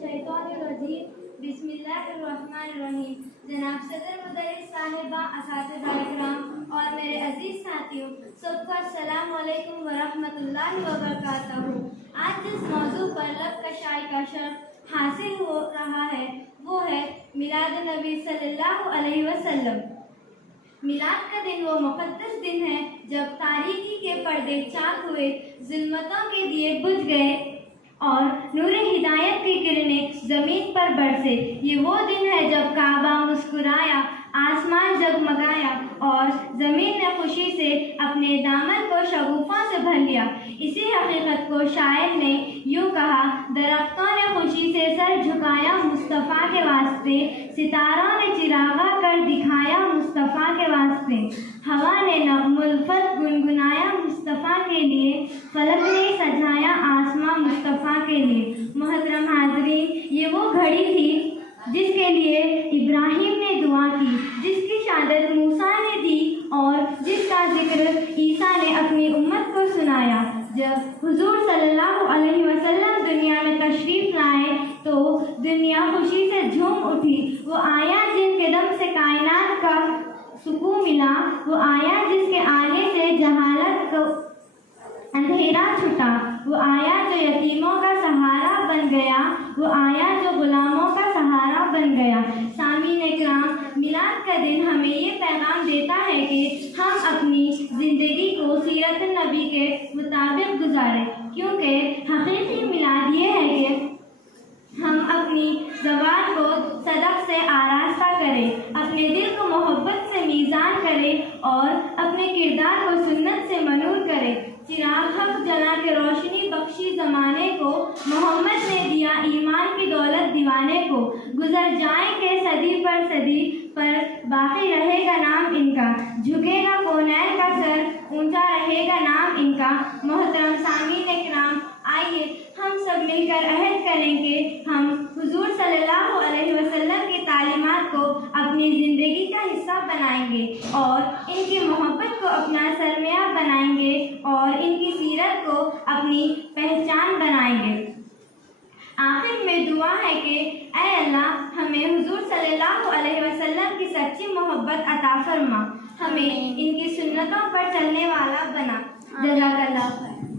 मिनशैतानिर्रजीम बिस्मिल्लाहिर्रहमानिर्रहीम। जनाब सदर मुदर्रिस साहिबा, असातिज़ा इकराम और मेरे अजीज साथियों, सबको अस्सलाम वालेकुम व रहमतुल्लाहि व बरकातहू। आज जिस मौजू पर लब कशाई का शर्फ हासिल हो रहा है वो है मिलाद नबी सल्लल्लाहु अलैहि वसल्लम। मिलाद का दिन वो मुक़द्दस दिन है जब तारीकी के पर्दे चाक हुए, ज़ुल्मतों के दिए बुझ गए और नूर हिदायत की किरणें ज़मीन पर बरसे। ये वो दिन है जब काबा मुस्कुराया, आसमान जगमगाया और ज़मीन ने खुशी से अपने दामन को शगुफ़ों से भर लिया। इसी हकीकत को शायर ने यूँ कहा, दरख्तों ने खुशी से सर झुकाया मुस्तफ़ा के वास्ते, सितारों ने चिरागा कर दिखाया मुस्तफ़ा के वास्ते, हवा ने नग़्मुल-फ़त गुनगुनाया मुस्तफ़ा के लिए, फलक ने सजाया आसमां मुस्तफ़ा के लिए। मोहतरम हाज़रीन, ये वो घड़ी थी जिसके लिए इब्राहिम ने दुआ की, जिसकी शहादत मूसा ने दी और जिसका जिक्र ईसा ने अपनी उम्मत को सुनाया। जब हुज़ूर सल्लल्लाहु अलैहि वसल्लम दुनिया में तशरीफ़ लाए तो दुनिया खुशी से झूम उठी। वो आया जिनके दम से कायनात का सुकून मिला, वो आया जिसके आने से जहालत को अंधेरा छुटा, वो आया जो यतीमों का सहारा बन गया, वो आया जो गुलामों का सहारा बन गया। सामीन इकराम, मिलाद का दिन हमें ये पैगाम देता है कि हम अपनी ज़िंदगी को सीरत नबी के मुताबिक गुजारें, क्योंकि हकीकी मिलाद ये है कि हम अपनी ज़बान को सदक़ से आरास्ता करें, अपने दिल को मोहब्बत से मीज़ान करें और अपने किरदार को सुन्नत से मनूर करें। चिराग हक जला के रोशनी बख्शी ज़माने को, मोहम्मद ने दिया ईमान की दौलत दीवाने को। गुजर जाएंगे सदी पर बाकी रहेगा नाम इनका, झुकेगा कौनैन का सर, ऊंचा रहेगा नाम इनका। मोहतरम सामीन इकराम, आइए हम सब मिलकर अहद करें कि हम हुज़ूर सल्लल्लाहु अलैहि वसल्लम की तालीमात को अपनी ज़िंदगी का हिस्सा बनाएंगे और इनकी मोहब्बत को अपना सरमाया बनाएंगे और इनकी सीरत को अपनी पहचान बनाएंगे। आखिर में दुआ है कि ऐ अल्लाह, हमें हुज़ूर सल्लल्लाहु अलैहि वसल्लम की सच्ची मोहब्बत अता फरमा, हमें इनकी सुन्नतों पर चलने वाला बना। जज़ाकल्लाह खैर।